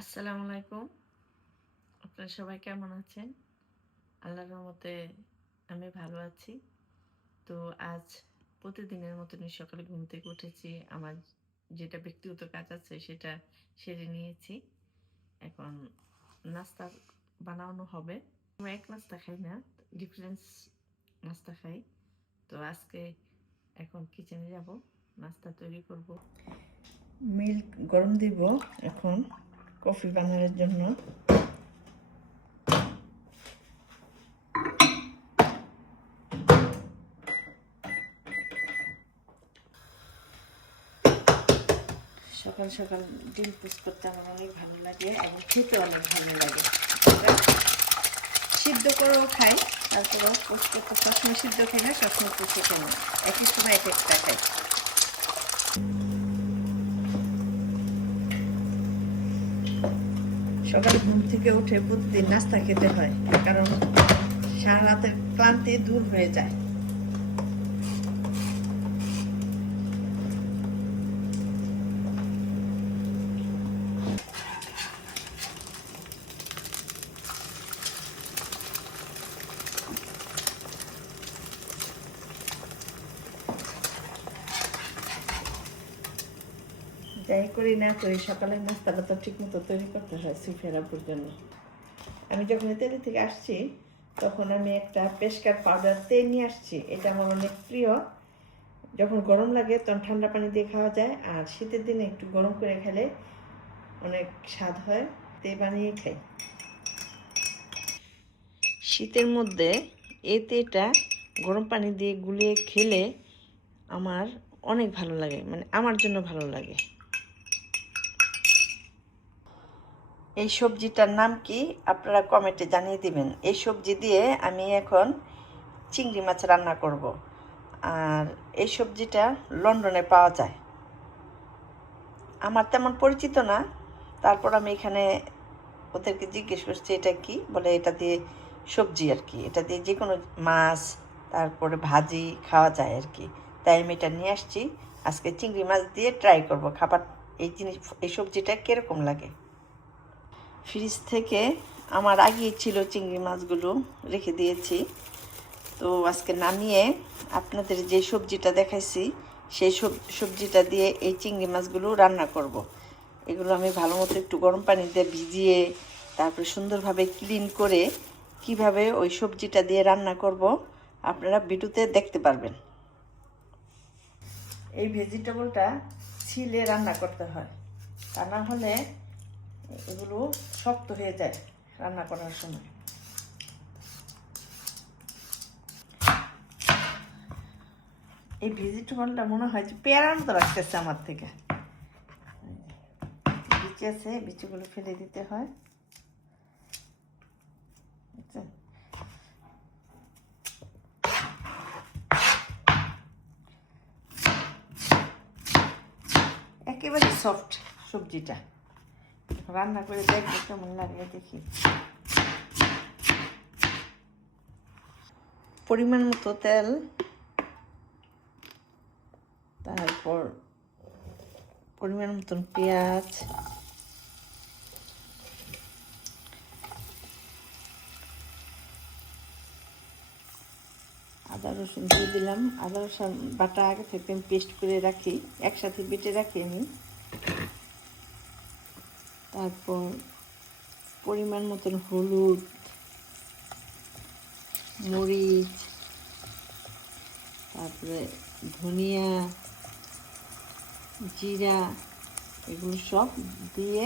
আসসালামু আলাইকুম। আপনারা সবাই কেমন আছেন? আল্লাহর রহমতে আমি ভালো আছি। তো আজ প্রতিদিনের মতনই সকালে ঘুম থেকে উঠেছি। আমার যেটা ব্যক্তিগত কাজ আছে সেটা সেরে নিয়েছি। এখন নাস্তা বানানো হবে। আমি এক নাস্তা খাই না ডিফারেন্স নাস্তা খাই। তো আজকে এখন কিচেনে যাব, নাস্তা তৈরি করব। মিল্ক গরম দিব এখন। কফি বানানোর জন্য। সকাল সকাল ডিম পোস্ট করতে আমার অনেক ভালো লাগে এবং খেতে অনেক ভালো লাগে। সিদ্ধ করেও খাই, তারপরেও পোস্ট করতে সবসময় সিদ্ধ খাই না, সবসময় পোস্ট খাই না। একই সময় এক একটা খাই সকালে ঘুম থেকে উঠে প্রতিদিন নাস্তা খেতে হয়, কারণ সারা রাতের ক্লান্তি দূর হয়ে যায়। যাই করি না, করি সকালের নাস্তাটা তো ঠিক মতো তৈরি করতে হয় সুফিয়ার আব্বুর জন্য। আমি যখন ইতালি থেকে আসছি, তখন আমি একটা পেশকার পাউডার তেল নিয়ে আসছি। এটা আমার অনেক প্রিয়। যখন গরম লাগে, তখন ঠান্ডা পানি দিয়ে খাওয়া যায়। আর শীতের দিনে একটু গরম করে খেলে অনেক স্বাদ হয়। তে বানিয়ে খাই। শীতের মধ্যে এই তেটা গরম পানি দিয়ে গুলিয়ে খেলে আমার অনেক ভালো লাগে। মানে আমার জন্য ভালো লাগে। এই সবজিটার নাম কি? আপনারা কমেন্টে জানিয়ে দিবেন। এই সবজি দিয়ে আমি এখন চিংড়ি মাছ রান্না করব। আর এই সবজিটা লন্ডনে পাওয়া যায়। আমার তেমন পরিচিত না। তারপর আমি এখানে ওদেরকে জিজ্ঞেস করছি, এটা কি? বলে, এটা দিয়ে সবজি আর কি। এটা দিয়ে যে কোনো মাছ, তারপরে ভাজি খাওয়া যায় আর কি। তাই আমি এটা নিয়ে আসছি। আজকে চিংড়ি মাছ দিয়ে ট্রাই করব। খাবার, এই জিনিস, এই সবজিটা কীরকম লাগে? ফ্রিজ থেকে আমার আগেই ছিল চিংড়ি মাছগুলো রেখে দিয়েছি। তো আজকে নামিয়ে আপনাদের যে সবজিটা দেখাইছি, সেই সব, সবজিটা দিয়ে এই চিংড়ি মাছগুলো রান্না করব। এগুলো আমি ভালো মতো একটু গরম পানিতে ভিজিয়ে, তারপরে সুন্দরভাবে ক্লিন করে কীভাবে ওই সবজিটা দিয়ে রান্না করব, আপনারা ভিডিওতে দেখতে পারবেন। এই ভেজিটেবলটা ছিলে রান্না করতে হয়। তা না হলে এগুলো শক্ত হয়ে যায় রান্না করার সময়। এই ভেজিটেবলটা মনে হয় যে পেয়ারার মতো রাখতেছে আমার থেকে। বিচি আছে, বিচিগুলো ফেলে দিতে হয়। একেবারে সফট সবজিটা। রান্না করে দেখব কেমন লাগে দেখি পরিমাণ মতো তেল তারপর পরিমাণ মতন পেঁয়াজ আদা রসুন দিয়ে দিলাম আদা রসুন বাটা আগে থেকে পেস্ট করে রাখি একসাথে বেটে রাখি আমি তারপর পরিমাণ মতন হলুদ, মরিচ, তারপরে ধনিয়া, জিরা, এগুলো সব দিয়ে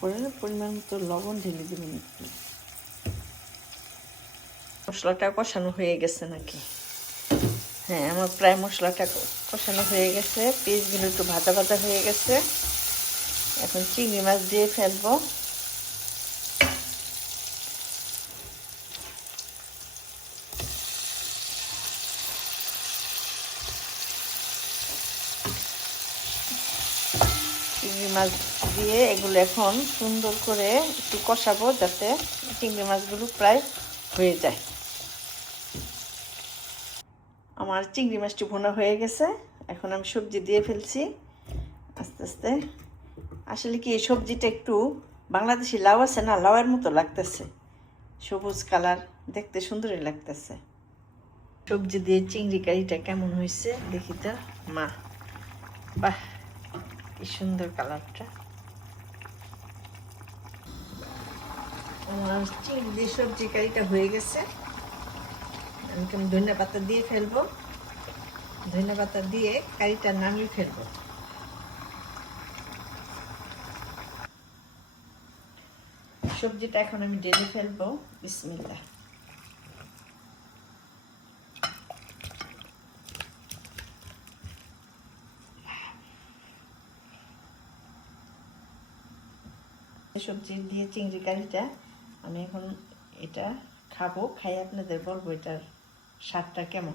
পরে পরিমাণ মতো লবণ ঢেলে দেবেন একটু। মশলাটা কষানো হয়ে গেছে নাকি? হ্যাঁ আমার প্রায় মশলাটা কষানো হয়ে গেছে। পিসগুলো একটু ভাজা ভাজা হয়ে গেছে। এখন চিংড়ি মাছ দিয়ে ফেলব। চিংড়ি মাছ দিয়ে এগুলো এখন সুন্দর করে একটু কষাবো যাতে চিংড়ি মাছগুলো প্রায় হয়ে যায়। আমার চিংড়ি মাছটি ভোনা হয়ে গেছে। এখন আমি সবজি দিয়ে ফেলছি। আস্তে আস্তে। আসলে কি এই সবজিটা একটু বাংলাদেশি লাউ আছে না? লাউয়ের মতো লাগতেছে। সবুজ কালার, দেখতে সুন্দরই লাগতেছে। সবজি দিয়ে চিংড়ি কারিটা কেমন হয়েছে দেখি তো। মা, বাহ, কি সুন্দর কালারটা। আমার চিংড়ি দিয়ে সবজি কারিটা হয়ে গেছে। আমি কেমন ধনিয়া পাতা দিয়ে ফেলব? ধনিয়া পাতা দিয়ে কারিটা নামিয়ে ফেলব। সবজিটা এখন আমি ঢেলে ফেলব। বিসমিল্লা সবজি দিয়ে চিংড়ি কারিটা আমি এখন এটা খাব খাই আপনাদের বলব এটার স্বাদটা কেমন?